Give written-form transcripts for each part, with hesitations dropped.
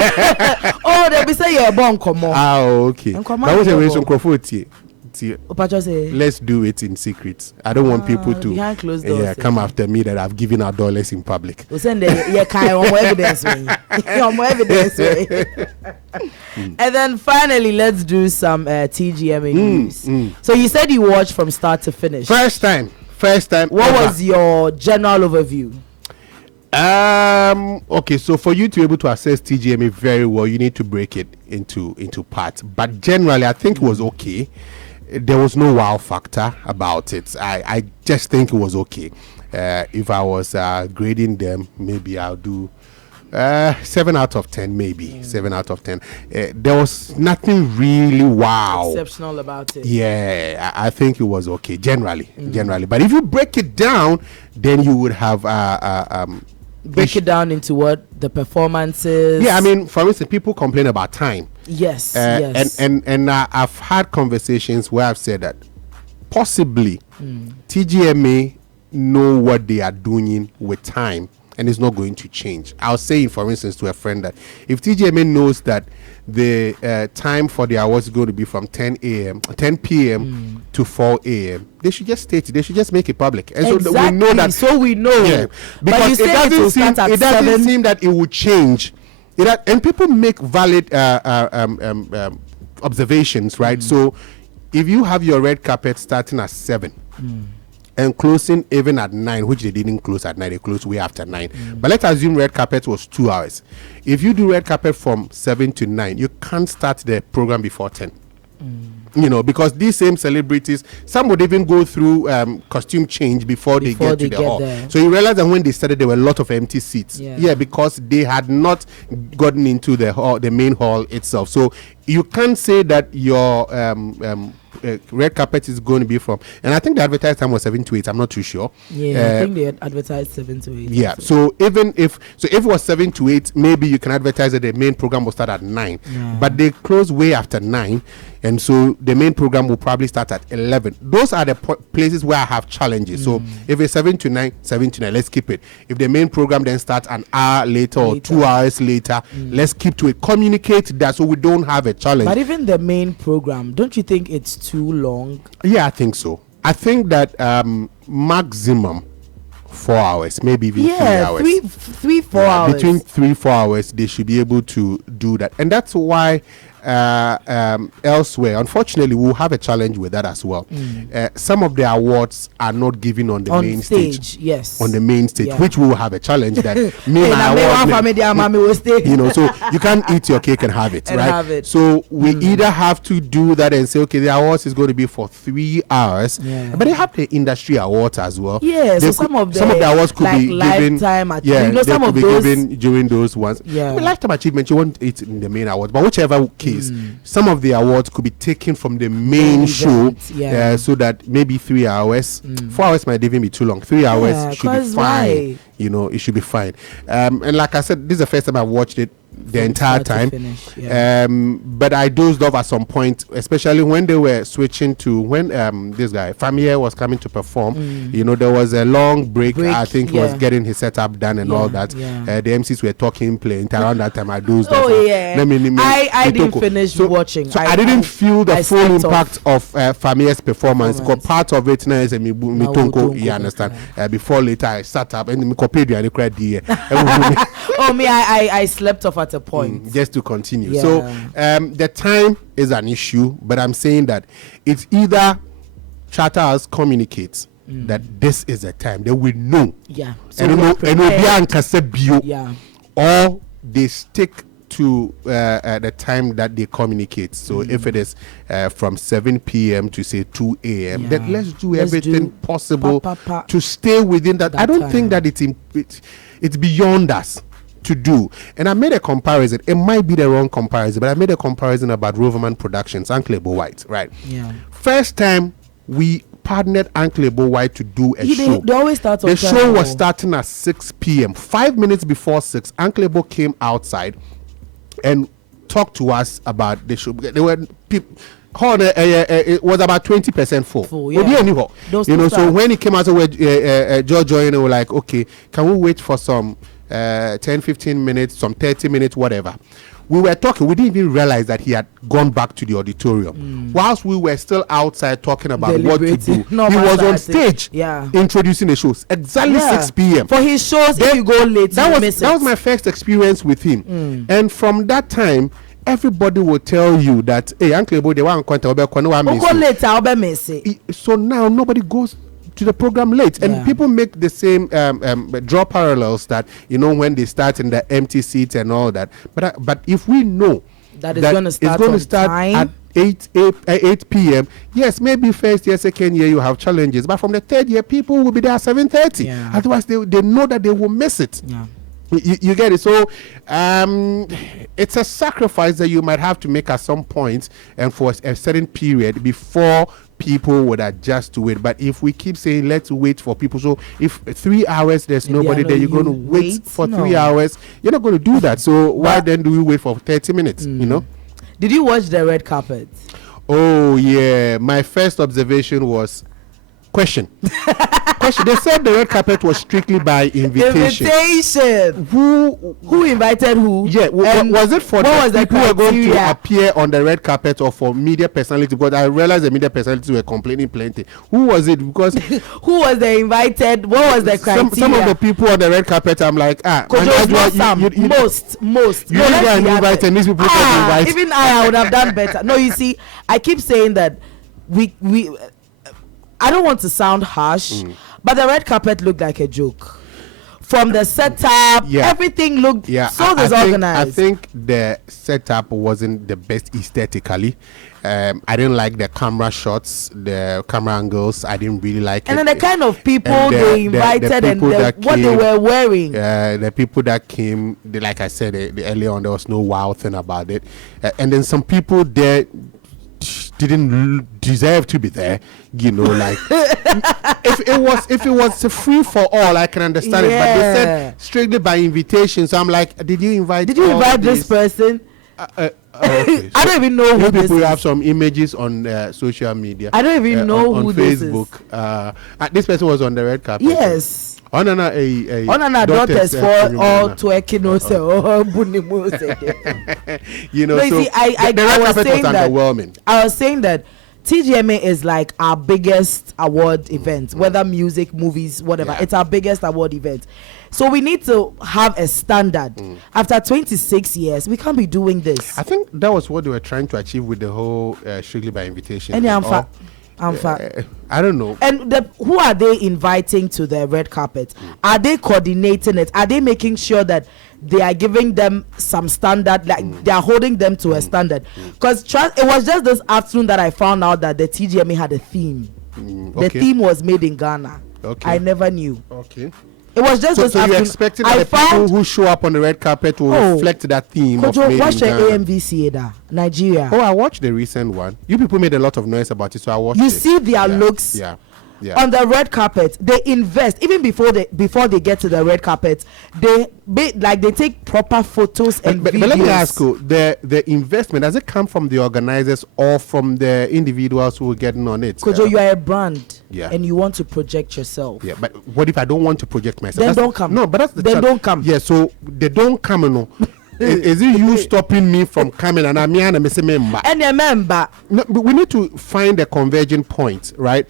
Oh, they be say you're born come on. Ah, okay. But what's the reason let's do it in secret. I don't want people to come after me that I've given out dollars in public. We'll send evidence. And then finally, let's do some TGMA news. So you said you watched from start to finish. First time. What was your general overview? Okay, so for you to be able to access TGMA very well, you need to break it into parts. But generally, I think it was okay. There was no wow factor about it. I just think it was okay. If I was grading them, maybe I'll do 7 out of 10, maybe 7 out of 10. There was nothing really wow exceptional about it. Yeah, I think it was okay generally. But if you break it down, then you would have break it down into what the performances. Yeah, I mean, for instance, people complain about time. Yes, yes. And I've had conversations where I've said that possibly TGMA know what they are doing with time, and it's not going to change. I was saying, for instance, to a friend that if TGMA knows that the time for the awards is going to be from 10 p.m. to 4 a.m., they should just state it. They should just make it public. And exactly. So we know that. So we know. Yeah, because it doesn't seem that it would change. And people make valid observations, right? So if you have your red carpet starting at 7 and closing even at 9, which they didn't close at 9, they closed way after 9. But let's assume red carpet was 2 hours. If you do red carpet from 7 to 9, you can't start the program before 10. You know, because these same celebrities, some would even go through costume change before they get to the hall. There. So you realize that when they started, there were a lot of empty seats. Yeah, because they had not gotten into the hall, the main hall itself. So you can't say that your red carpet is going to be from, and I think the advertised time was 7 to 8. I'm not too sure. Yeah, I think they had advertised 7 to 8. Yeah, so even if it was 7 to 8, maybe you can advertise that the main program will start at 9. Yeah. But they close way after 9, and so the main program will probably start at 11. Those are the places where I have challenges. So if it's 7 to 9, let's keep it. If the main program then starts an hour later or 2 hours later, let's keep to it. Communicate that so we don't have a challenge. But even the main program, don't you think it's too long? Yeah, I think so. I think that maximum 4 hours, maybe even 3 hours. 4 hours. Between 3-4 hours, they should be able to do that. And that's why elsewhere, unfortunately, we'll have a challenge with that as well. Some of the awards are not given on the main stage. Yes, on the main stage, which we will have a challenge that you know, so you can't eat your cake and have it, right? So we either have to do that and say, okay, the awards is going to be for 3 hours, but they have the industry awards as well. Yeah, so some of the awards could be given. Some of those given during those ones. Yeah, I mean, lifetime achievement, you want it in the main awards, but whichever case. Some of the awards could be taken from the main show, so that maybe 3 hours, 4 hours might even be too long. 3 hours should be fine. Why? You know, it should be fine. And like I said, this is the first time I watched it the entire time. But I dozed off at some point, especially when they were switching to when this guy Famier was coming to perform. You know, there was a long break. I think he was getting his setup done and all that. The MCs were talking, playing. Around that time, I dozed off. I didn't finish watching. So I didn't feel the full impact of Famier's performance. Because part of it now is a Mitonko. You understand? Before later, I sat up and I slept off at a point. Just to continue. So the time is an issue, but I'm saying that it's either Charters communicates that this is the time, they will know. So or they stick to the time that they communicate. So if it is from 7 p.m. to say 2 a.m., then let's do everything possible to stay within that. I don't think that it's beyond us to do. And I made a comparison. It might be the wrong comparison, but I made a comparison about Roverman Productions, Uncle White, right? First time we partnered Uncle White to do a show. They always start on the show was starting at 6 p.m. 5 minutes before 6, Uncle came outside and talked to us about the show. There were people. It was about 20% full. You know, so when he came out with George and they were like, okay, can we wait for some 10-15 minutes, some 30 minutes, whatever. We were talking, we didn't even realize that he had gone back to the auditorium. Whilst we were still outside talking about what to do, he was on stage introducing the shows. Exactly 6 p.m. For his shows, if you go late, that was my first experience with him. And from that time, everybody will tell you that, hey, Uncle Ebo, they want to miss. So now nobody goes to the program late, and people make the same draw parallels that, you know, when they start in the empty seats and all that. But if we know that it's going to start at 8 p.m. Yes, maybe first year, second year you have challenges, but from the third year people will be there at 7:30. Otherwise they know that they will miss it. You get it. So it's a sacrifice that you might have to make at some point and for a certain period before people would adjust to it. But if we keep saying let's wait for people, so if 3 hours there's nobody there, you're going to wait for 3 hours, you're not going to do that. So why then do we wait for 30 minutes? You know? Did you watch the red carpet? Oh yeah, my first observation was question. They said the red carpet was strictly by invitation. Who invited who? Yeah, was it for the people who were going to appear on the red carpet or for media personalities? Because I realized the media personalities were complaining plenty. Who was it? Because who was the invited? What was the criteria? Some of the people on the red carpet, I'm like, Kojo, most. You didn't invite, and these people didn't invite. Even I would have done better. No, you see, I keep saying that we I don't want to sound harsh, but the red carpet looked like a joke. From the setup, everything looked so disorganized. I think the setup wasn't the best aesthetically. I didn't like the camera shots, the camera angles. I didn't really like it. And then the kind of people they invited and what they were wearing. The people that came, like I said earlier on, there was no wow thing about it. And then some people there didn't deserve to be there, you know, like if it was a free for all, I can understand it, but they said strictly by invitation. So I'm like, did you invite this person? Okay. I don't even know who people have some images on social media. I don't even know on who Facebook. This is. This person was on the red carpet. Yes. Onana daughters for all twerking or you know, no, so see, I was saying that underwhelming. I was saying that TGMA is like our biggest award event, whether music, movies, whatever. It's our biggest award event. So we need to have a standard. After 26 years, we can't be doing this. I think that was what they were trying to achieve with the whole strictly by invitation. I don't know. And who are they inviting to the red carpet? Are they coordinating it? Are they making sure that they are giving them some standard, like they are holding them to a standard? Because it was just this afternoon that I found out that the TGMA had a theme. The theme was made in Ghana. I never knew. It was just so you're expecting that the people who show up on the red carpet will reflect that theme Kojo, of made watch in Ghana. the AMVC Nigeria. I watched the recent one. You people made a lot of noise about it, so I watched it. You see their looks on the red carpet. They invest even before they get to the red carpet. They take proper photos and videos. But let me ask you, the investment, does it come from the organizers or from the individuals who are getting on it? Kojo, you are a brand, and you want to project yourself. Yeah, but what if I don't want to project myself? Then don't come. No, but that's the then don't come. Yeah, so they don't come. No. Is it you stopping me from coming? And I'm here and I'm saying member. And a member. No, but we need to find a converging point, right?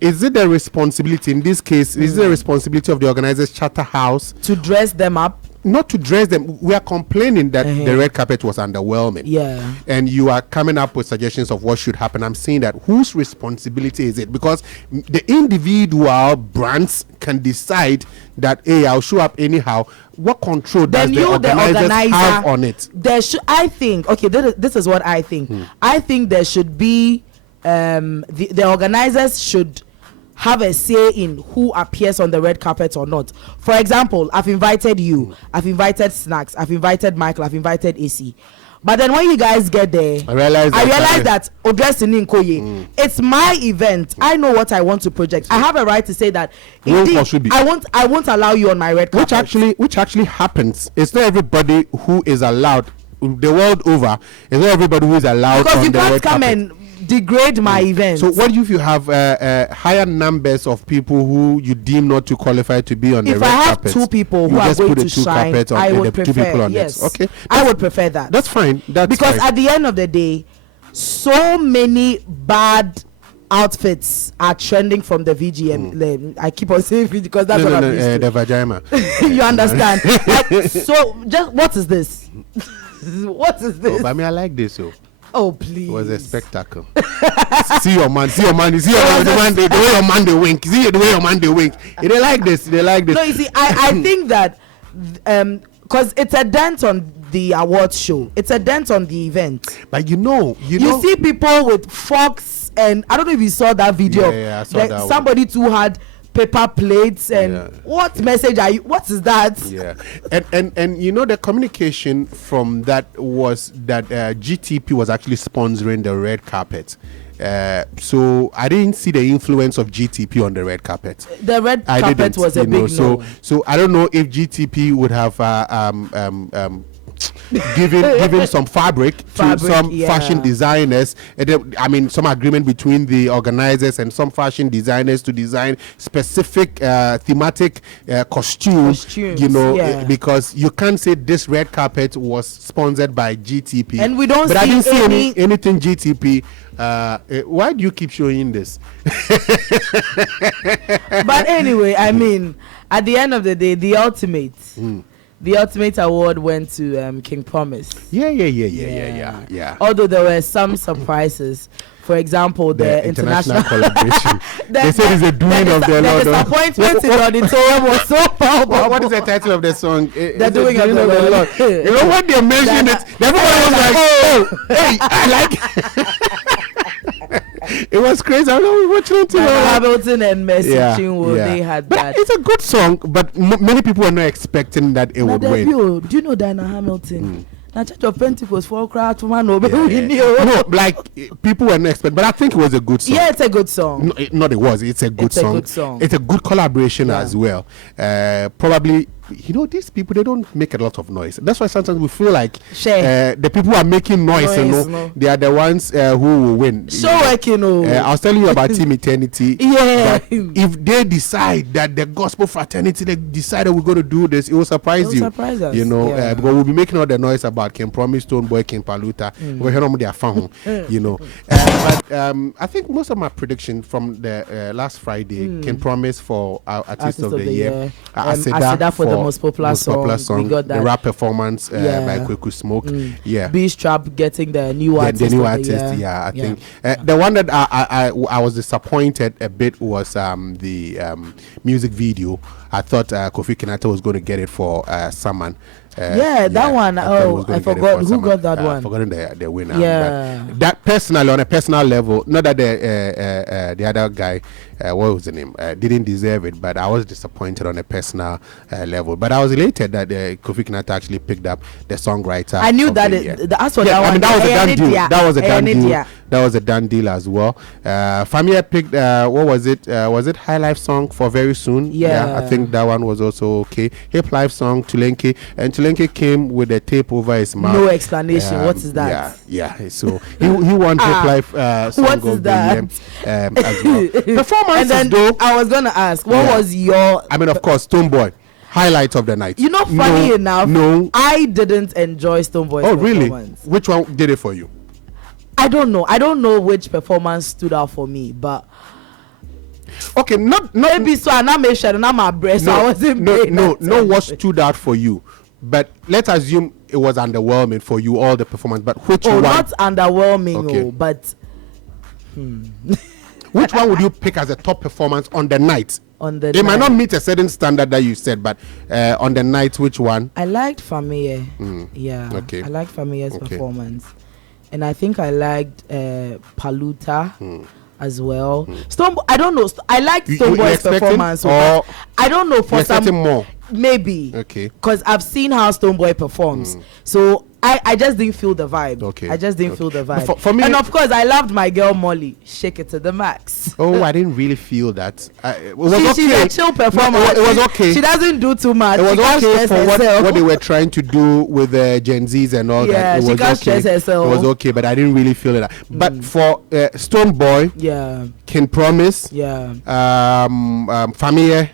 Is it the responsibility in this case? Is it the responsibility of the organizers, Charter House, to dress them up? Not to dress them. We are complaining that the red carpet was underwhelming. Yeah. And you are coming up with suggestions of what should happen. I'm saying that whose responsibility is it? Because the individual brands can decide that, hey, I'll show up anyhow. What control does the organizer have on it? I think, this is what I think. I think there should be, the organizers should have a say in who appears on the red carpet or not. For example, I've invited you, I've invited Snacks, I've invited Michael, I've invited AC. But then when you guys get there, I realize that it's my event. I know what I want to project. I have a right to say that I won't allow you on my red carpet. Which actually happens. It's not everybody who is allowed the world over. It's not everybody who is allowed because on you the can't red come carpet. and degrade my event. So what if you have higher numbers of people who you deem not to qualify to be on the red carpet? If I have 2 people who are going to shine, I would prefer. Yes, okay, I would prefer that. That's fine. Because at the end of the day, so many bad outfits are trending from the VGM. I keep on saying VGM because that's what I'm used to. The vagina. You understand? So just what is this? What is this? Oh, but I mean, I like this. Oh please! It was a spectacle. see your man. The way your man they wink. See the way your man they wink. They like this. No, you see, I think that because it's a dent on the awards show. It's a dent on the event. But you see people with forks, and I don't know if you saw that video. Yeah, I saw that somebody too had paper plates, and what message are you? What is that? Yeah, and the communication from that was that GTP was actually sponsoring the red carpet. So I didn't see the influence of GTP on the red carpet. The red carpet was a big no. So I don't know if GTP would have given some fabric to some fashion designers. I mean, some agreement between the organizers and some fashion designers to design specific thematic costumes. Because you can't say this red carpet was sponsored by GTP. And we don't. But I didn't see anything GTP. Why do you keep showing this? But anyway, I mean, at the end of the day, the ultimate award went to King Promise. Yeah. Although there were some surprises. For example, the international collaboration. They said it's a doing of the Lord. The disappointment in the auditorium was so powerful. What is the title of the song? The doing of the Lord. You know when they mentioned it, everybody was like, "Oh, hey, I like." It was crazy. I know we watching it. Hamilton and Mercy Chinwo, they had but that. It's a good song, but many people were not expecting that it would win. Do you know Diana Hamilton? Now, Church of Pentecost for crowd to man No, like people were not expecting, but I think it was a good song. Yeah, it's a good song. It's a good song. It's a good collaboration as well. Probably, these people, they don't make a lot of noise. That's why sometimes we feel like the people who are making noise, they are the ones who will win. I was telling you about Team Eternity. If they decide that the gospel fraternity, they decided we're going to do this, it will surprise you. Surprise us. Because we'll be making all the noise about King Promise, Stone Boy, King Paluta. We're hearing their phone, But I think most of my prediction from the last Friday, King Promise for our Artist of the Year, Aseda for the most popular song. We got that. The rap performance by Kweku Smoke. B-Strap getting the new artist. The new artist, I think. The one that I was disappointed a bit was the music video. I thought Kofi Kinata was going to get it for Saman. That one. I forgot who got that one. I've forgotten the winner. Yeah. But that personally, on a personal level, not that the other guy, what was the name, didn't deserve it, but I was disappointed on a personal level. But I was elated that Kofi Kinata actually picked up the songwriter. I knew that. As for that one, I mean, that was a done deal. That was a done deal. That was a done deal as well. Famia picked, what was it? Was it High Life song for Very Soon? Yeah. I think that one was also okay. Hip Life song, Tulenke. And Tulenke came with a tape over his mouth. No explanation. What is that? Yeah. So he won Hip Life song what is that? As well. Performances, and then though. I was going to ask, what was your... I mean, of course, Stonebwoy. Highlight of the night. Funny enough, I didn't enjoy Stonebwoy's performance. Really? Which one did it for you? I don't know which performance stood out for me, but okay, not maybe so. And I'm sure not my breast. So I wasn't no. What stood out for you? But let's assume it was underwhelming for you, all the performance. But which one? Not underwhelming. But which one would you pick as a top performance on the night? It might not meet a certain standard that you said, but on the night, which one? I liked Famille. Okay. I liked Famille's performance. And I think I liked Paluta as well. I don't know. I liked Stonebwoy's performance. I don't know for some more. maybe. Okay. Because I've seen how Stonebwoy performs. So I just didn't feel the vibe. Okay. I just didn't feel the vibe. For me, and of course, I loved my girl Molly. Shake it to the max. Oh, I didn't really feel that. It was okay. She's a chill performer. It was okay. She doesn't do too much. It was she can't okay stress for herself. what they were trying to do with Gen Zs and all that. Yeah, It she was can't okay. stress herself. It was okay, but I didn't really feel it. But for Stonebwoy, yeah, King Promise, yeah, Famille,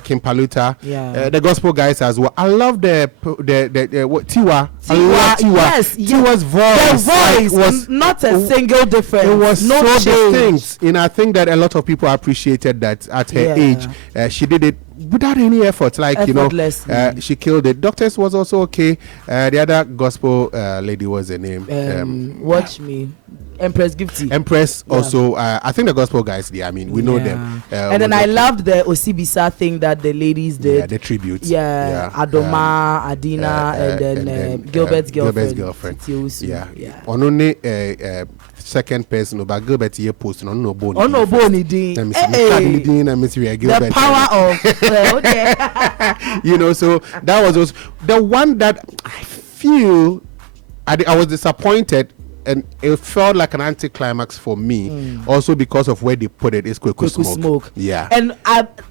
King Paluta, yeah, the gospel guys as well. I love the Tiwa. I love Tiwa. Yes, Tiwa's voice. The voice was not a single difference. It was no so change. distinct. And I think that a lot of people appreciated that at her age. She did it without any effort. Like, she killed it. Doctors was also okay. The other gospel lady was her name. Watch me. Empress Gifty. Empress also. I think the gospel guys there. I mean, we know them. And then I loved the Osibisa thing that the ladies did. Yeah, the tribute. Adoma, Adina, and then Gilbert's girlfriend. Yeah. Only second person, but Gilbert here posting on no bone. Oh no bone din. The power of so that was also the one that I feel I was disappointed. And it felt like an anticlimax for me, also because of where they put it. It's Kweku Smoke. Yeah. And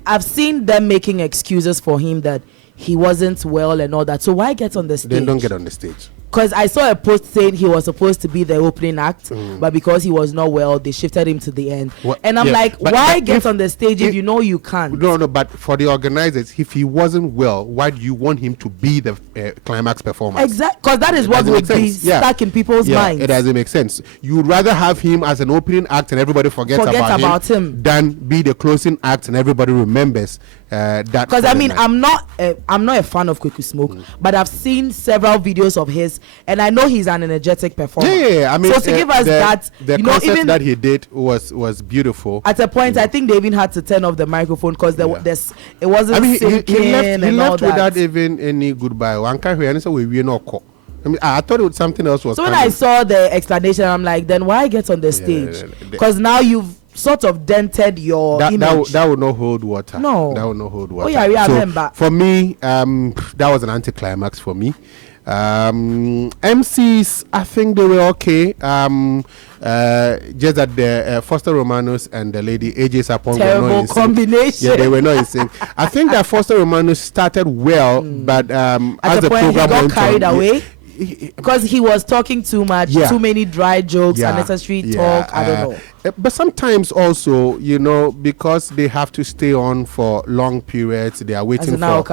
I've seen them making excuses for him that he wasn't well and all that. So why get on the stage? Then don't get on the stage. Because I saw a post saying he was supposed to be the opening act, but because he was not well, they shifted him to the end. And I'm like, why get on the stage if you know you can't? No, but for the organizers, if he wasn't well, why do you want him to be the climax performance? Exactly, because that is what would be stuck in people's minds. It doesn't make sense. You would rather have him as an opening act and everybody forgets about him than be the closing act and everybody remembers that. Because I mean, I'm not a fan of Kweku Smoke, but I've seen several videos of his. And I know he's an energetic performer. Yeah. I mean, so to give us the concept that he did was beautiful. At a point, I think they even had to turn off the microphone because it wasn't. I mean, he left without that. even any goodbye. I mean, I thought it was something else was. So when I saw the explanation, I'm like, then why get on the stage? Because now you've sort of dented your image. That would not hold water. No, that would not hold water. Oh yeah, I remember. For me, that was an anticlimax for me. MCs, I think they were okay. Just that the Foster Romanos and the lady AJ Sapong terrible were not combination. Yeah, they were not in sync. I think that Foster Romanos started well, but as the program he got went carried on, away. Because he was talking too much, too many dry jokes, unnecessary talk. I don't know. But sometimes also, because they have to stay on for long periods, they are waiting for.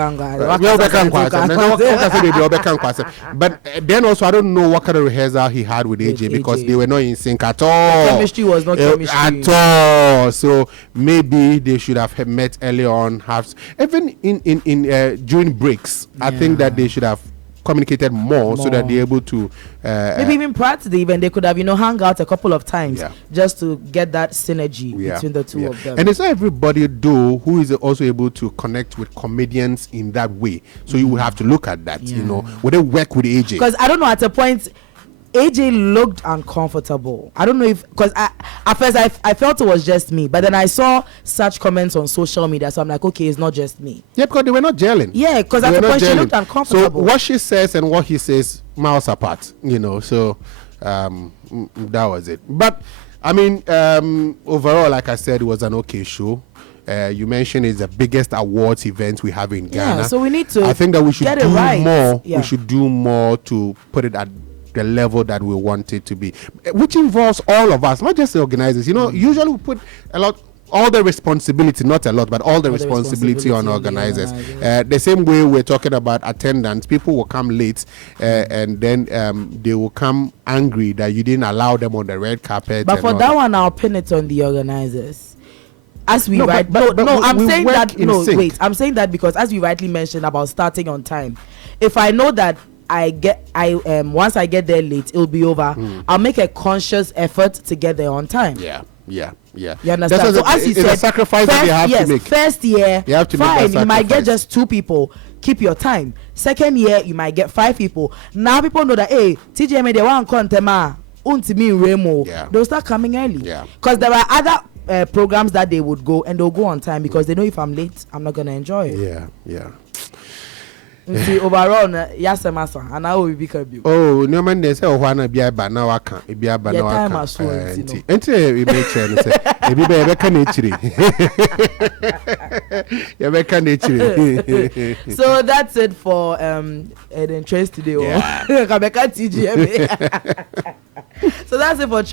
But then also, I don't know what kind of rehearsal he had with AJ because they were not in sync at all. The chemistry was not chemistry at all. So maybe they should have met early on. Even in during breaks, I think that they should have communicated more so that they're able to maybe even prior to the event they could have hung out a couple of times just to get that synergy between the two of them. And it's not everybody who is also able to connect with comedians in that way, so you would have to look at that. Would they work with AJ? Because I don't know, at a point AJ looked uncomfortable. I don't know if, because at first I felt it was just me, but then I saw such comments on social media, so I'm like, okay, it's not just me. Yeah, because they were not gelling. Yeah, because at the point she looked uncomfortable. So what she says and what he says, miles apart, so that was it. But I mean, overall, like I said, it was an okay show. You mentioned it's the biggest awards event we have in Ghana. Yeah, so we need to. I think that we should do more. Yeah. We should do more to put it at the level that we want it to be, which involves all of us, not just the organizers. Usually we put all the responsibility, not a lot, but all the responsibility on organizers. The same way we're talking about attendance, people will come late and then they will come angry that you didn't allow them on the red carpet. But for that one, I'll pin it on the organizers. I'm saying that because as we rightly mentioned about starting on time, if I know that once I get there late, it'll be over. I'll make a conscious effort to get there on time. Yeah. You understand? So as you said, a sacrifice that you have to make. First year, you have to fine, you might get just 2 people. Keep your time. Second year, you might get 5 people. Now people know that, hey, TJ they want contema, Remo. They'll start coming early. Because there are other programs that they would go and they'll go on time because they know if I'm late, I'm not gonna enjoy it. Yeah. See overall, yes, massa, and I will be kabu. Oh, no man, they say, oh, one be a banana waka, be a banana waka. And say, we make sure, say, be a nature. So that's it for an interest today. Yeah. So that's it for